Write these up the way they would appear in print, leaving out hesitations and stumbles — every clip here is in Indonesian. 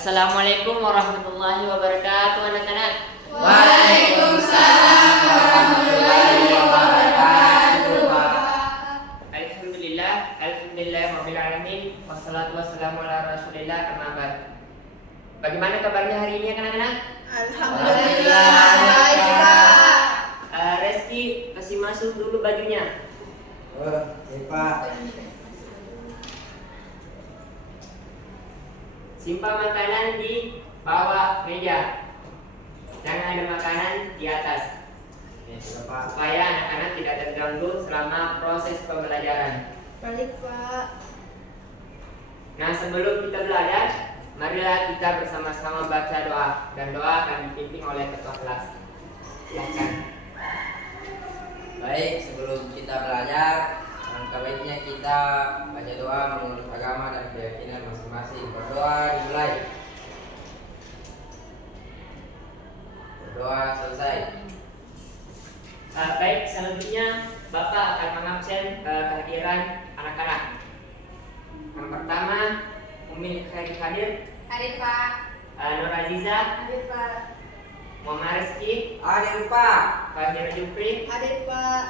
Assalamualaikum warahmatullahi wabarakatuh, anak-anak. Waalaikumsalam warahmatullahi wabarakatuh, Pak. Alhamdulillah rabbil alamin. Wassalatu wassalamu ala Rasulillah, amma ba'd. Bagaimana kabarnya hari ini, anak-anak? Alhamdulillah baik, Pak. Reski, kasih masuk dulu bajunya. Pak. Simpan makanan di bawah meja. Jangan ada makanan di atas. Supaya anak-anak tidak terganggu selama proses pembelajaran. Balik, Pak. Nah, sebelum kita belajar, marilah kita bersama-sama baca doa, dan doa akan dipimpin oleh ketua kelas. Silakan. Baik, sebelum kita belajar, alangkah baiknya kita baca doa menurut agama dan keyakinan masing-masing. Berdoa dimulai. Berdoa selesai. Baik, selanjutnya Bapak akan mengabsen kehadiran anak-anak. Yang pertama, Umi hadir. Hadir, Pak. Nur Aziza, Hadir, Pak. Muhammad Rizky, Hadir, Pak. Fahir Jufri, Hadir, Pak.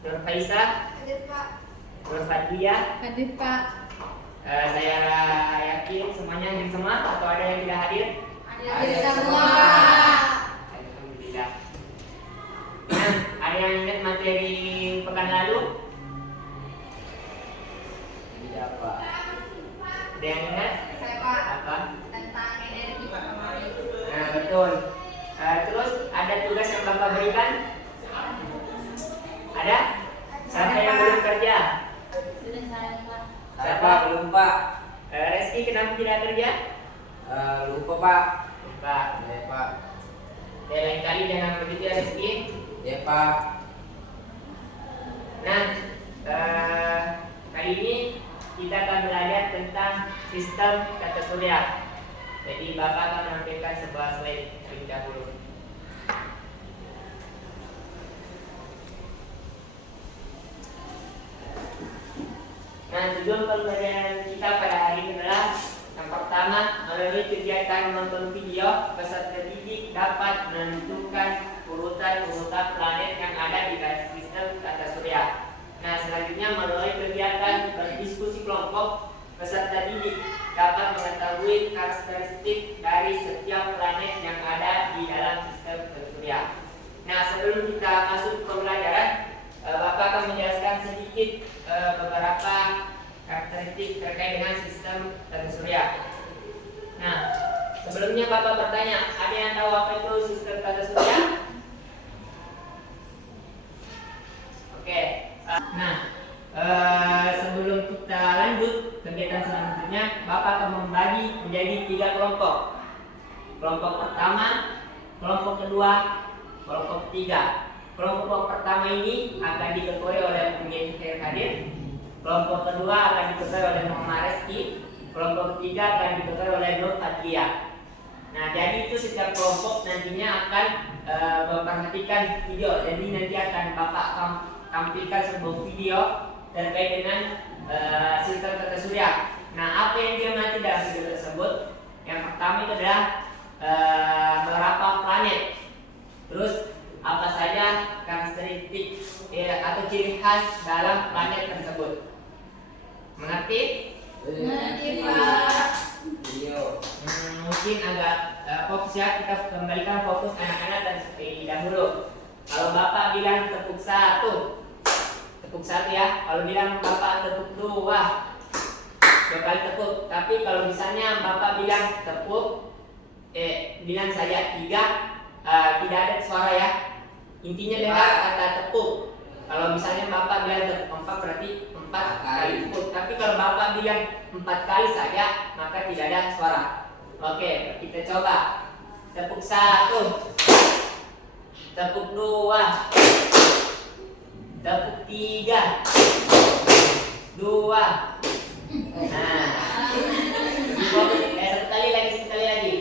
Nur Faisa, Hadir, Pak. Nur Fadlia. Hadir, Pak. Saya yakin semuanya hadir semua atau ada yang tidak hadir? Hadir semua. Alhamdulillah. Nah, ada yang ingat materi pekan lalu? Tidak, Pak. Ada yang ingat? Saya, Pak. Apa? Tentang energi, Pak. Nah, betul. Terus ada tugas yang Bapak berikan? Ada? Siapa yang belum kerja? Sudah saya, Pak. Siapa? Belum, Pak. Reski kenapa tidak kerja? Lupa, Pak. Lupa. Ya, Pak. Lain kali jangan begitu ya, Reski. Ya, Pak. Nah, kali ini kita akan belajar tentang sistem tata surya. Jadi Bapak akan menampilkan sebuah slide terlebih dahulu. Nah, tujuan pembelajaran kita pada hari ini adalah yang pertama, melalui kegiatan menonton video, peserta didik dapat menentukan urutan planet yang ada di sistem tata surya. Nah, selanjutnya melalui kegiatan berdiskusi kelompok, peserta didik dapat mengetahui karakteristik dari setiap planet yang ada di dalam sistem tata surya. Nah, sebelum kita masuk ke pembelajaran, Bapak akan menjelaskan sedikit beberapa karakteristik terkait dengan sistem tata surya. Nah, sebelumnya Bapak bertanya, ada yang tahu apa itu sistem tata surya? Oke. Sebelum kita lanjut kegiatan selanjutnya, Bapak akan membagi menjadi 3 kelompok. Kelompok pertama, kelompok kedua, kelompok ketiga. Kelompok pertama ini akan diketuai oleh Umi hadir. Kelompok kedua akan diketuai oleh Muhammad Rizky. Kelompok ketiga akan diketuai oleh Nur Fadlia. Nah, jadi itu setiap kelompok nantinya akan memperhatikan video. Jadi nanti akan Bapak tampilkan sebuah video terkait dengan sistem tata surya. Nah, apa yang dia mati dalam video tersebut? Yang pertama itu adalah berapa planet. Terus apa saja karakteristik atau ciri khas dalam planet tersebut. Mengerti? Mengerti, Pak. Video. Mungkin agak fokus ya, kita kembalikan fokus anak-anak dan seperti dahulu. Kalau Bapak bilang tepuk 1, tepuk 1 ya. Kalau bilang Bapak tepuk 2 kali tepuk. Tapi kalau misalnya Bapak bilang tepuk, bilang saja 3, tidak ada suara ya. Intinya dengar kata tepuk. Kalau misalnya Bapak bilang tepuk 4, berarti 4 kali tepuk. Tapi kalau Bapak bilang 4 kali saja, maka tidak ada suara. Oke, kita coba. Tepuk 1, tepuk 2, tepuk 3, 2. Nah, satu kali lagi.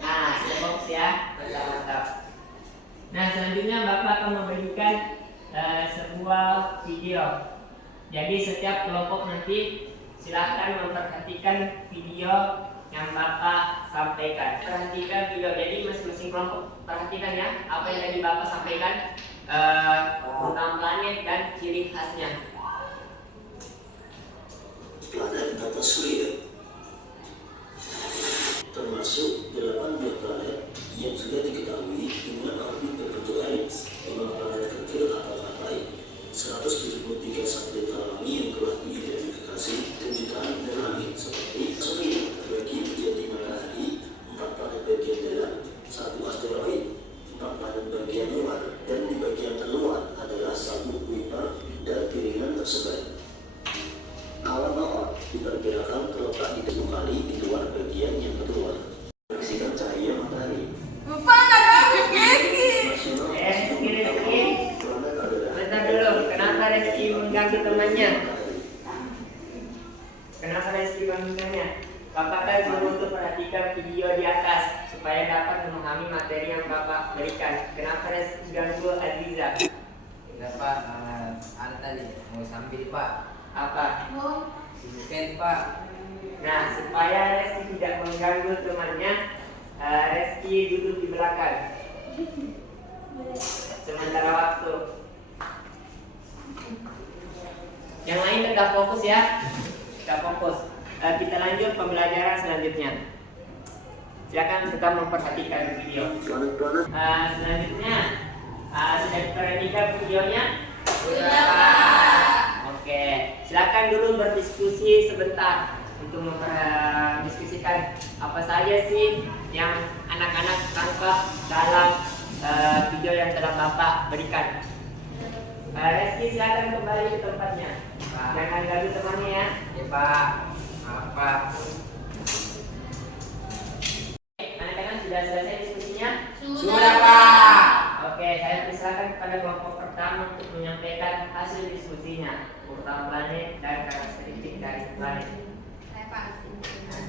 Nah, fokus ya, mantap. Nah, selanjutnya Bapak akan memberikan sebuah video. Jadi setiap kelompok nanti Silakan memperhatikan video yang Bapak sampaikan. Perhatikan video, jadi masing-masing kelompok perhatikan ya apa yang tadi Bapak sampaikan, urutan planet dan ciri khasnya. Planet tata surya termasuk 8 buah planet yang sudah diketahui dengan orbit berbentuk elips, 5 planet kecil atau lain, 173 satelit alami yang telah diidentifikasi, dan jutaan benda langit seperti surya terbagi menjadi matahari, 4 planet bagian dalam, 1 asteroid, 4 planet bagian luar, dan di bagian terluar adalah 1 Kuiper dan piringan tersebar. Awan mawar diperkirakan terletak di 7 kali di luar bagian yang keluar. Refleksikan cahaya matahari. Nasional planet adalah Bentar dulu, kenapa Reski mengganggu temannya? Kenapa Reski mengganggunya? Bapak kan suruh untuk perhatikan video di atas supaya dapat memahami materi yang Bapak berikan. Kenapa Reski ganggu Aziza? Enggak Pak, anu tadi mau sambil Pak. Apa? Sibukan Pak. Nah, supaya Reski tidak mengganggu temannya, Reski duduk di belakang sementara waktu. Yang lain tetap fokus ya, tetap fokus. Kita lanjut pembelajaran selanjutnya. Silakan tetap memperhatikan video. planet-planet Selanjutnya, sudah diperhatikan videonya? Sudah, Pak. Oke, silakan dulu berdiskusi sebentar untuk mendiskusikan apa saja sih yang anak-anak tangkap dalam video yang telah Bapak berikan. Reski silakan kembali ke tempatnya. Jangan ganggu temannya ya. Ya Pak. Maaf Pak. Anak-anak sudah selesai diskusinya? Sudah Pak. Oke, saya persilakan kepada kelompok pertama untuk menyampaikan hasil diskusinya, urutan planet dan karakteristik dari planet. Saya Pak.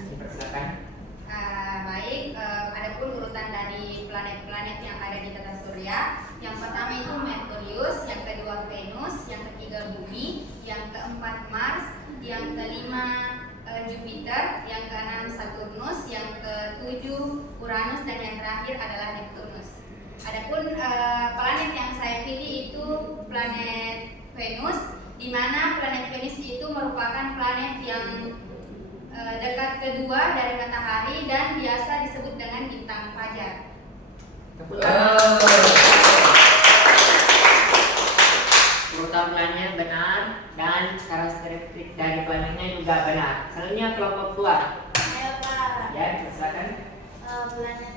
Dipersilakan. Baik, adapun urutan dari planet-planet yang ada di tata surya, yang pertama itu Merkurius, yang kedua Venus, yang ketiga Bumi, yang keempat Mars, yang kelima Jupiter, yang keenam Saturnus, yang ketujuh Uranus, dan yang terakhir adalah Neptunus. Adapun planet yang saya pilih itu planet Venus, di mana planet Venus itu merupakan planet yang dekat kedua dari matahari dan biasa disebut dengan bintang fajar. Urutan planetnya benar dan karakteristik dari planetnya juga benar. Selanjutnya kelompok tua. Ayo Pak. Ya, silakan. Planet.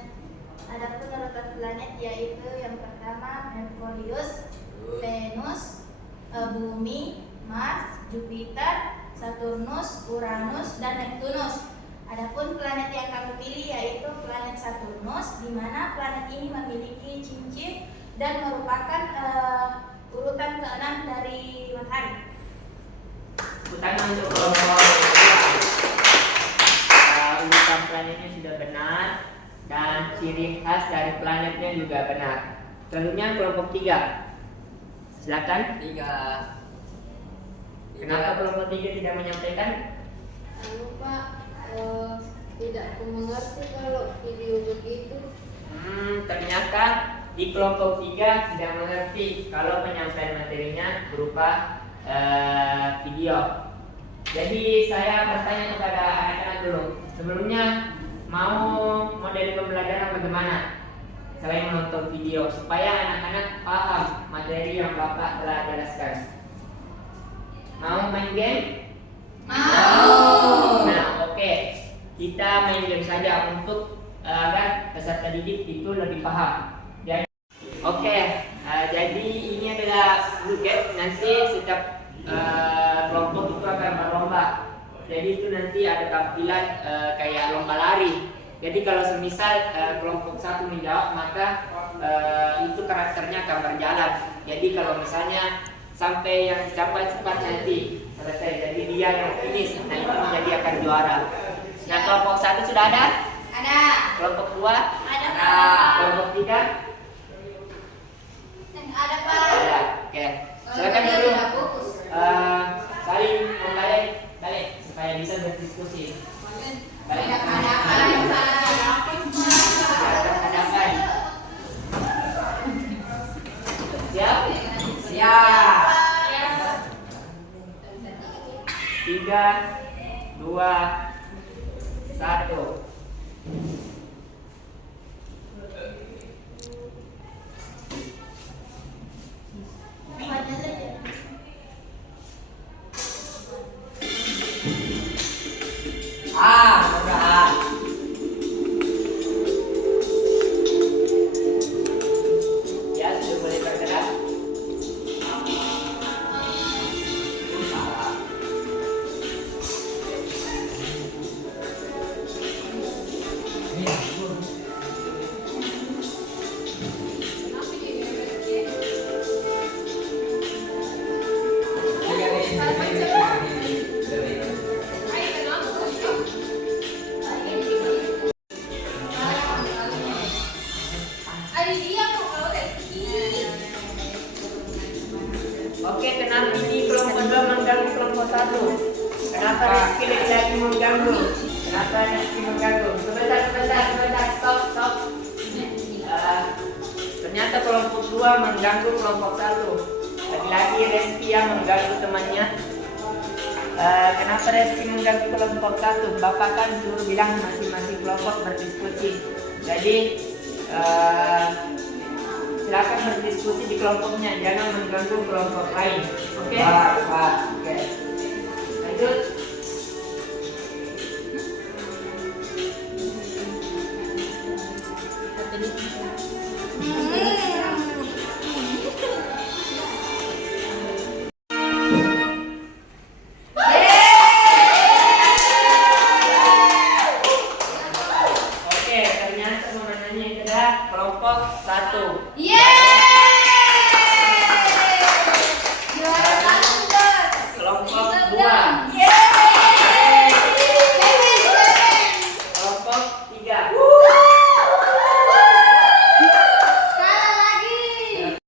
Adapun urutan planet yaitu yang pertama Merkurius, Venus, Bumi, Mars, Jupiter, Saturnus, Uranus, dan Neptunus. Adapun planet yang kami pilih yaitu planet Saturnus, di mana planet ini memiliki cincin dan merupakan urutan ke-6 dari matahari. Urutan untuk kelompok urutan planetnya sudah benar dan ciri khas dari planetnya juga benar. Selanjutnya kelompok 3. Silakan. 3. Kenapa kelompok 3 tidak menyampaikan? Pak, tidak mengerti kalau video begitu. Ternyata di kelompok 3 tidak mengerti kalau penyampaian materinya berupa video. Jadi saya bertanya kepada anak-anak dulu, sebelumnya mau model pembelajaran bagaimana? Selain menonton video, supaya anak-anak paham materi yang Bapak telah jelaskan. Mau main game? Mau. Nah, oke. Kita main game saja untuk agar peserta didik itu lebih paham. Oke, jadi ini adalah blue game. Nanti setiap kelompok itu akan berlomba. Jadi itu nanti ada tampilan kayak lomba lari. Jadi kalau semisal kelompok 1 menjawab, maka itu karakternya akan berjalan. Jadi kalau misalnya sampai yang capai cepat nanti selesai, jadi dia yang finish, nah itu menjadi akan juara. Nah kelompok 1 sudah ada? Ada. Kelompok 2? Ada Ada. Pak. Kelompok 3? Ada Pak. Ada. Oke. Silakan Dia dulu tidak fokus. saling membalik balik supaya 3, 2, 1. Udah. Ya, sudah boleh bergerak. Salah. Oke, kenapa ini kelompok 2 mengganggu kelompok 1? Kenapa Rizky lagi mengganggu? Kenapa Rizky mengganggu? Sebentar, stop. Ternyata kelompok 2 mengganggu kelompok 1. Lagi-lagi Rizky yang mengganggu temannya. Kenapa Rizky mengganggu kelompok 1? Bapak kan suruh bilang masing-masing kelompok berdiskusi. Jadi silakan berdiskusi di kelompoknya, jangan mengganggu kelompok lain. Oke? Pak. Oke. Lanjut. Oke, ternyata pemenangnya itu adalah kelompok 1. Kelompok 2. Kelompok 3.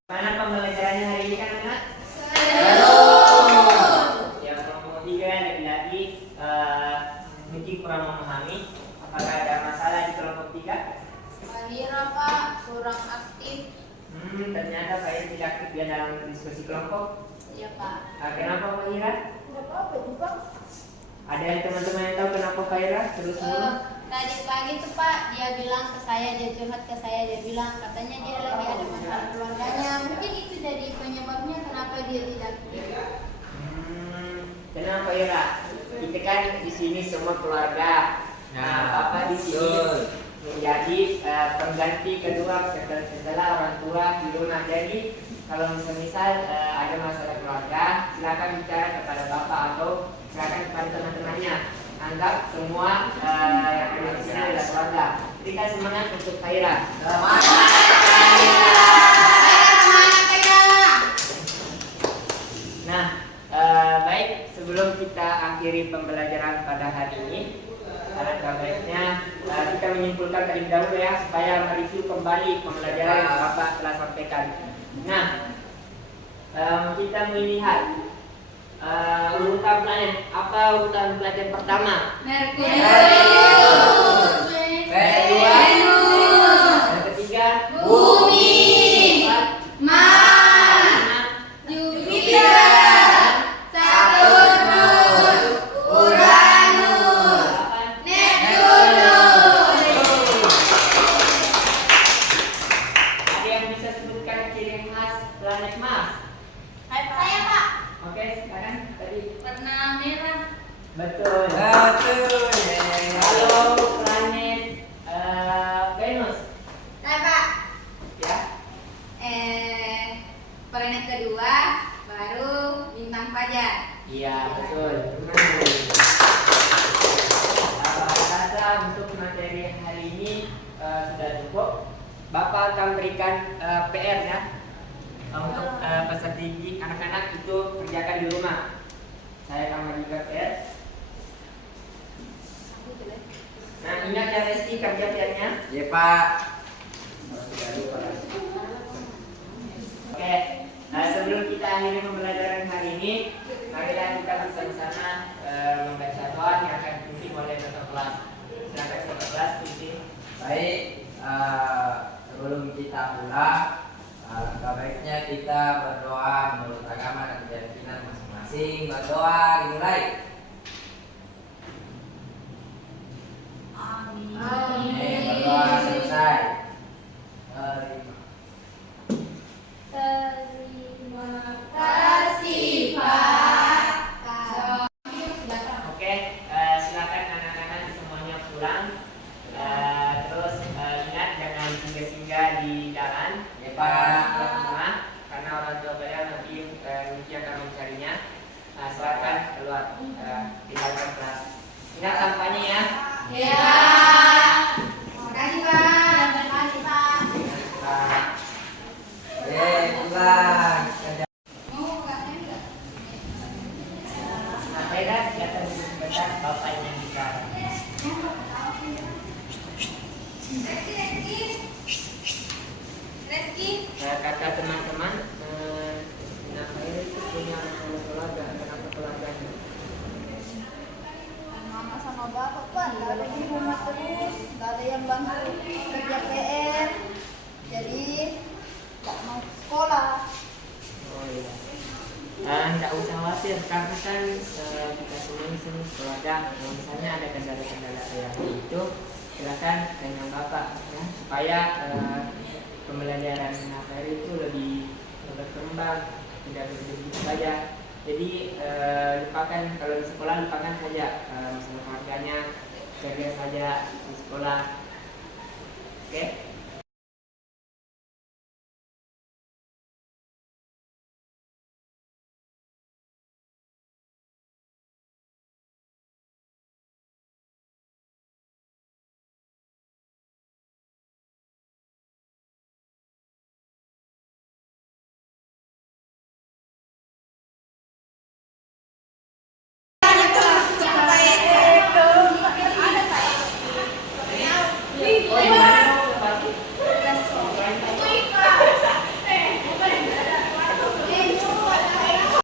Mana pembelajarannya hari ini kan anak? Ya, kelompok 3 lagi-lagi mungkin kurang memahami. Apakah ada masalah di kelompok 3? Mahira Pak, kurang aktif. Ternyata saya tidak aktif dia dalam diskusi kelompok. Iya Pak. Kenapa Fahira? Tidak apa-apa juga. Ada yang teman-teman yang tahu kenapa Fahira terus mulu? Tadi pagi tuh Pak, dia bilang ke saya, dia curhat ke saya, dia bilang katanya dia lagi ada masalah keluarganya. Mungkin itu jadi penyebabnya kenapa dia tidak aktif. Tenang Fahira, kita kan di sini semua keluarga. Nah, Bapak di sini menjadi pengganti kedua setelah orang tua di rumah. Jadi kalau misal ada masalah keluarga, silakan bicara kepada Bapak atau silakan kepada teman-temannya. Anggap semua yang ada di sini adalah keluarga. Berikan semangat untuk Fahira. Nah, baik, sebelum kita akhiri pembelajaran pada hari ini, alangkah baiknya kita menyimpulkan terlebih dahulu ya, supaya mereview kembali pembelajaran yang Bapak telah sampaikan. Nah, kita melihat urutan planet. Apa urutan planet yang pertama? Merkurius. Kedua? Yang ketiga? Bumi. Empat? Mars. Lima? Jupiter. Saturnus. Uranus. Delapan? Neptunus. Ada yang bisa sebutkan ciri khas planet Mars? Saya Pak. Oke, sekarang tadi. Warna merah. Betul. Kalau planet Venus, Saya Pak. ya. Planet kedua baru bintang fajar. Iya, betul. Rasa untuk materi hari ini sudah cukup. Bapak akan berikan PR ya untuk peserta didik anak-anak itu kerjakan di rumah. Saya akan memberikan PR. Nah, ingat ya Reski kerja PR-nya. Ya Pak. Oke. Nah, sebelum kita akhiri pembelajaran hari ini, marilah kita bersama-sama membaca doa yang akan dipimpin oleh Bapak kelas. Silakan Bapak kelas pimpin. Baik, sebelum kita pulang, baiknya kita berdoa menurut agama dan keyakinan masing-masing. Berdoa dimulai. Berdoa selesai. Terima kasih Pak. Oke, silakan anak-anak semuanya pulang. Terus ingat jangan singgah-singgah di jalan. Ya, Pak. Pulang rumah, karena orang tua kalian nanti akan mencarinya. Silakan keluar, tinggalkan kelas. Ingat sampahnya ya. Ya. Terima kasih Pak. Terima kasih Pak. Pulang. Mau kakaknya enggak? Nah, saya kelihatan sebentar bapaknya di sekarang. Reski. Kata teman-teman, Nafail itu punya keluarga. Kenapa keluarganya? Mama sama bapak Pak, nggak ada di rumah terus, nggak ada yang bantu kerja PR, jadi nggak mau sekolah. Oh iya. Nggak usah khawatir karena kan kita semua di sini keluarga. Kalau misalnya ada kendala-kendala kayak itu, silakan dengan bapak ya, supaya pembelajaran Nafail itu lebih berkembang, tidak begitu saja. Jadi lupakan kalau di sekolah, lupakan saja masalah keluarganya, kerja saja di sekolah. Oke?